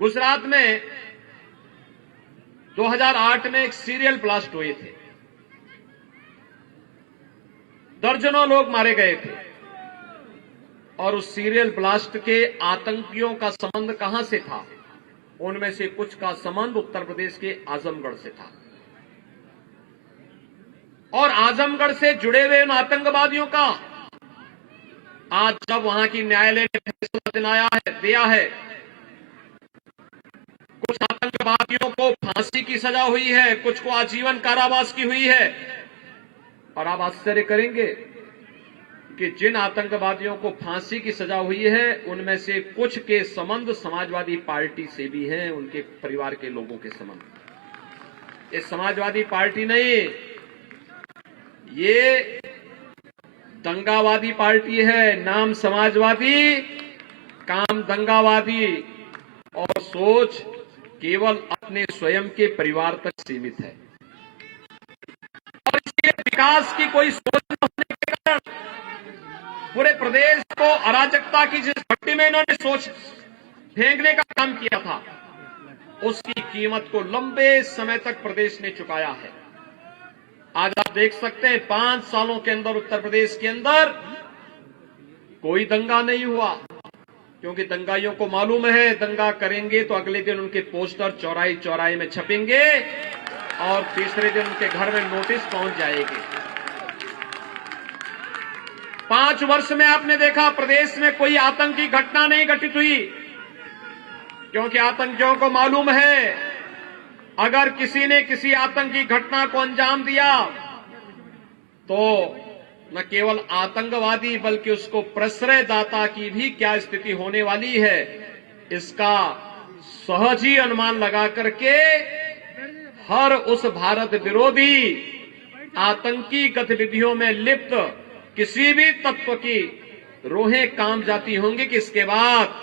गुजरात में 2008 में एक सीरियल ब्लास्ट हुए थे, दर्जनों लोग मारे गए थे और उस सीरियल ब्लास्ट के आतंकियों का संबंध कहां से था? उनमें से कुछ का संबंध उत्तर प्रदेश के आजमगढ़ से था और आजमगढ़ से जुड़े हुए उन आतंकवादियों का आज जब वहां की न्यायालय ने फैसला दिया है, कुछ आतंकवादियों को फांसी की सजा हुई है, कुछ को आजीवन कारावास की हुई है। और आप आश्चर्य करेंगे कि जिन आतंकवादियों को फांसी की सजा हुई है उनमें से कुछ के संबंध समाजवादी पार्टी से भी हैं, उनके परिवार के लोगों के संबंध। ये समाजवादी पार्टी नहीं, ये दंगावादी पार्टी है। नाम समाजवादी, काम दंगावादी और सोच केवल अपने स्वयं के परिवार तक सीमित है। और इसके विकास की कोई सोच न होने के कारण पूरे प्रदेश को अराजकता की जिस भट्टी में इन्होंने सोच फेंकने का काम किया था, उसकी कीमत को लंबे समय तक प्रदेश ने चुकाया है। आज आप देख सकते हैं 5 सालों के अंदर उत्तर प्रदेश के अंदर कोई दंगा नहीं हुआ, क्योंकि दंगाइयों को मालूम है दंगा करेंगे तो अगले दिन उनके पोस्टर चौराहे चौराहे में छपेंगे और तीसरे दिन उनके घर में नोटिस पहुंच जाएगी। 5 वर्ष में आपने देखा प्रदेश में कोई आतंकी घटना नहीं घटित हुई, क्योंकि आतंकियों को मालूम है अगर किसी ने किसी आतंकी घटना को अंजाम दिया तो न केवल आतंकवादी बल्कि उसको प्रश्रयदाता की भी क्या स्थिति होने वाली है, इसका सहज ही अनुमान लगा करके हर उस भारत विरोधी आतंकी गतिविधियों में लिप्त किसी भी तत्व की रूहें काम जाती होंगी कि इसके बाद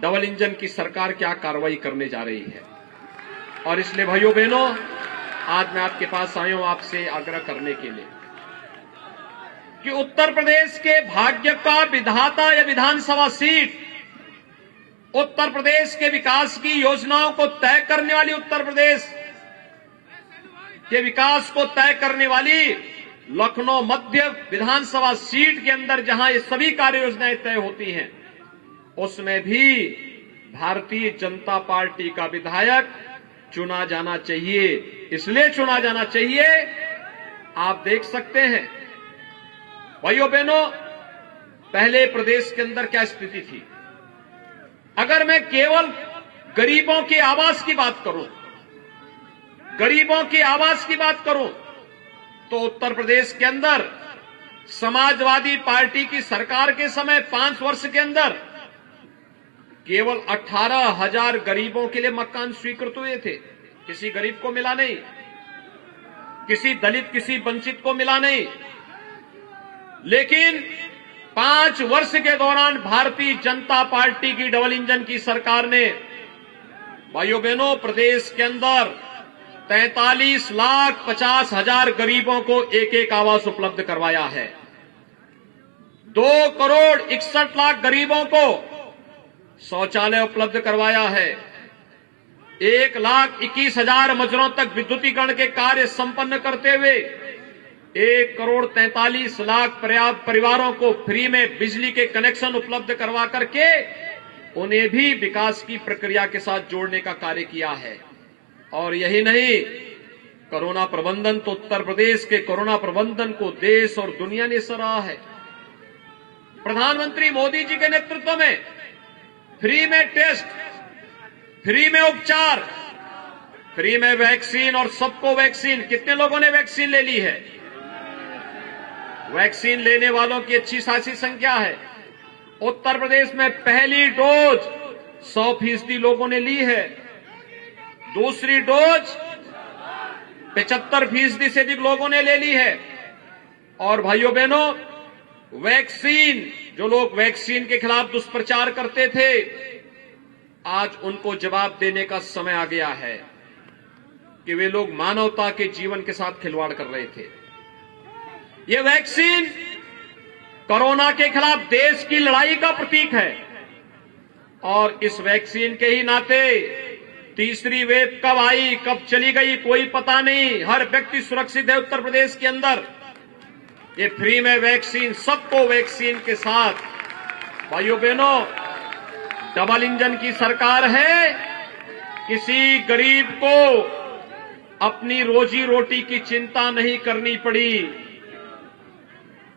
डबल इंजन की सरकार क्या कार्रवाई करने जा रही है। और इसलिए भाइयों बहनों, आज मैं आपके पास आया हूं आपसे आग्रह करने के लिए कि उत्तर प्रदेश के भाग्य का विधाता या विधानसभा सीट, उत्तर प्रदेश के विकास की योजनाओं को तय करने वाली, उत्तर प्रदेश के विकास को तय करने वाली लखनऊ मध्य विधानसभा सीट के अंदर जहां ये सभी कार्य योजनाएं तय होती हैं, उसमें भी भारतीय जनता पार्टी का विधायक चुना जाना चाहिए। इसलिए चुना जाना चाहिए, आप देख सकते हैं भाइयों बहनों, पहले प्रदेश के अंदर क्या स्थिति थी। अगर मैं केवल गरीबों के आवास की बात करूं, गरीबों के आवास की बात करूं, तो उत्तर प्रदेश के अंदर समाजवादी पार्टी की सरकार के समय 5 वर्ष के अंदर केवल 18,000 गरीबों के लिए मकान स्वीकृत हुए थे। किसी गरीब को मिला नहीं, किसी दलित, किसी वंचित को मिला नहीं। लेकिन 5 वर्ष के दौरान भारतीय जनता पार्टी की डबल इंजन की सरकार ने भाइयों बहनों प्रदेश के अंदर 43,50,000 गरीबों को एक एक आवास उपलब्ध करवाया है। 2,61,00,000 गरीबों को शौचालय उपलब्ध करवाया है। 1,21,000 मजरों तक विद्युतीकरण के कार्य संपन्न करते हुए 1,43,00,000 परिवारों को फ्री में बिजली के कनेक्शन उपलब्ध करवा करके उन्हें भी विकास की प्रक्रिया के साथ जोड़ने का कार्य किया है। और यही नहीं, कोरोना प्रबंधन तो उत्तर प्रदेश के कोरोना प्रबंधन को देश और दुनिया ने सराहा है। प्रधानमंत्री मोदी जी के नेतृत्व में फ्री में टेस्ट, फ्री में उपचार, फ्री में वैक्सीन और सबको वैक्सीन। कितने लोगों ने वैक्सीन ले ली है? वैक्सीन लेने वालों की अच्छी खासी संख्या है। उत्तर प्रदेश में पहली डोज 100% लोगों ने ली है, दूसरी डोज 75% से अधिक लोगों ने ले ली है। और भाइयों बहनों, वैक्सीन, जो लोग वैक्सीन के खिलाफ दुष्प्रचार करते थे, आज उनको जवाब देने का समय आ गया है कि वे लोग मानवता के जीवन के साथ खिलवाड़ कर रहे थे। ये वैक्सीन कोरोना के खिलाफ देश की लड़ाई का प्रतीक है और इस वैक्सीन के ही नाते तीसरी वेव कब आई, कब चली गई, कोई पता नहीं। हर व्यक्ति सुरक्षित है उत्तर प्रदेश के अंदर। ये फ्री में वैक्सीन, सबको वैक्सीन के साथ। भाइयों बहनों, डबल इंजन की सरकार है। किसी गरीब को अपनी रोजी रोटी की चिंता नहीं करनी पड़ी।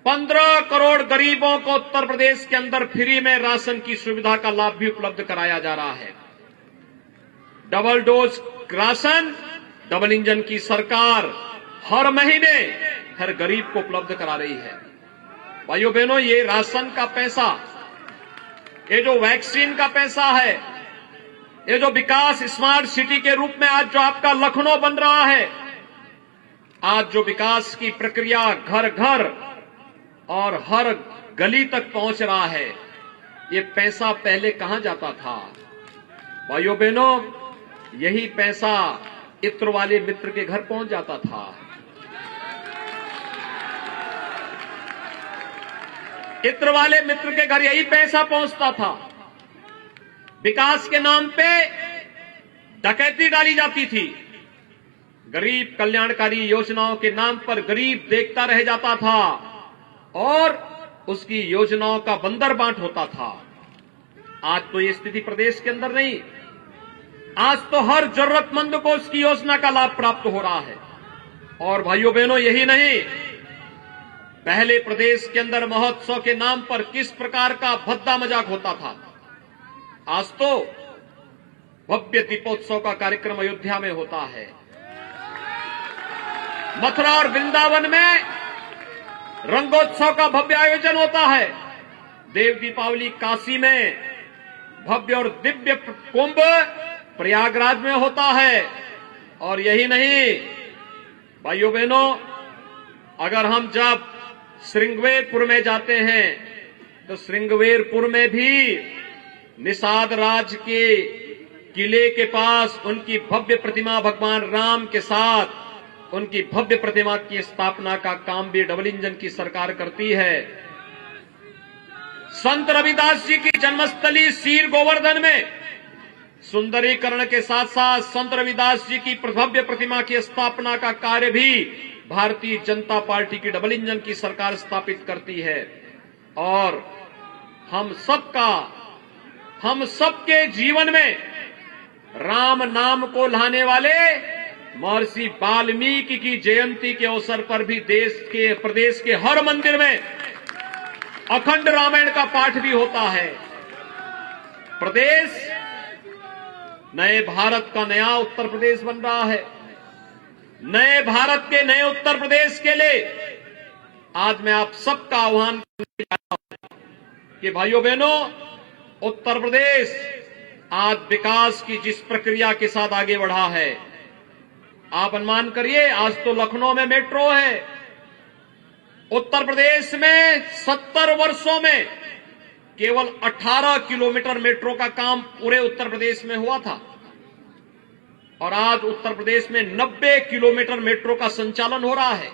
15 करोड़ गरीबों को उत्तर प्रदेश के अंदर फ्री में राशन की सुविधा का लाभ भी उपलब्ध कराया जा रहा है। Double dose ration double engine की सरकार हर महीने हर गरीब को उपलब्ध करा रही है। भाइयों बहनों, ये राशन का पैसा, ये जो वैक्सीन का पैसा है, ये जो विकास स्मार्ट सिटी के रूप में आज जो आपका लखनऊ बन रहा है, आज जो विकास की प्रक्रिया घर घर और हर गली तक पहुंच रहा है, ये पैसा पहले कहां जाता था? भाइयों बहनों, यही पैसा इत्र वाले मित्र के घर पहुंच जाता था। इत्र वाले मित्र के घर यही पैसा पहुंचता था। विकास के नाम पे डकैती डाली जाती थी। गरीब कल्याणकारी योजनाओं के नाम पर गरीब देखता रह जाता था और उसकी योजनाओं का बंदर बांट होता था। आज तो ये स्थिति प्रदेश के अंदर नहीं। आज तो हर जरूरतमंद को उसकी योजना का लाभ प्राप्त हो रहा है। और भाइयों बहनों, यही नहीं, पहले प्रदेश के अंदर महोत्सव के नाम पर किस प्रकार का भद्दा मजाक होता था, आज तो भव्य दीपोत्सव का कार्यक्रम अयोध्या में होता है। मथुरा और वृंदावन में रंगोत्सव का भव्य आयोजन होता है। देव दीपावली काशी में भव्य और दिव्य कुंभ प्रयागराज में होता है। और यही नहीं भाइयों बहनों, अगर हम जब श्रृंगवेरपुर में जाते हैं तो श्रृंगवेरपुर में भी निषाद राज के किले के पास उनकी भव्य प्रतिमा भगवान राम के साथ उनकी भव्य प्रतिमा की स्थापना का काम भी डबल इंजन की सरकार करती है। संत रविदास जी की जन्मस्थली सीर गोवर्धन में सुंदरीकरण के साथ साथ संत रविदास जी की भव्य प्रतिमा की स्थापना का कार्य भी भारतीय जनता पार्टी की डबल इंजन की सरकार स्थापित करती है। और हम सबके जीवन में राम नाम को लाने वाले महर्षि वाल्मीकि की जयंती के अवसर पर भी प्रदेश के हर मंदिर में अखंड रामायण का पाठ भी होता है। प्रदेश नए भारत का नया उत्तर प्रदेश बन रहा है। नए भारत के नए उत्तर प्रदेश के लिए आज मैं आप सबका आह्वान करने जा रहा हूं कि भाइयों बहनों, उत्तर प्रदेश आज विकास की जिस प्रक्रिया के साथ आगे बढ़ा है, आप अनुमान करिए, आज तो लखनऊ में मेट्रो है। उत्तर प्रदेश में 70 वर्षों में केवल 18 किलोमीटर मेट्रो का काम पूरे उत्तर प्रदेश में हुआ था और आज उत्तर प्रदेश में 90 किलोमीटर मेट्रो का संचालन हो रहा है।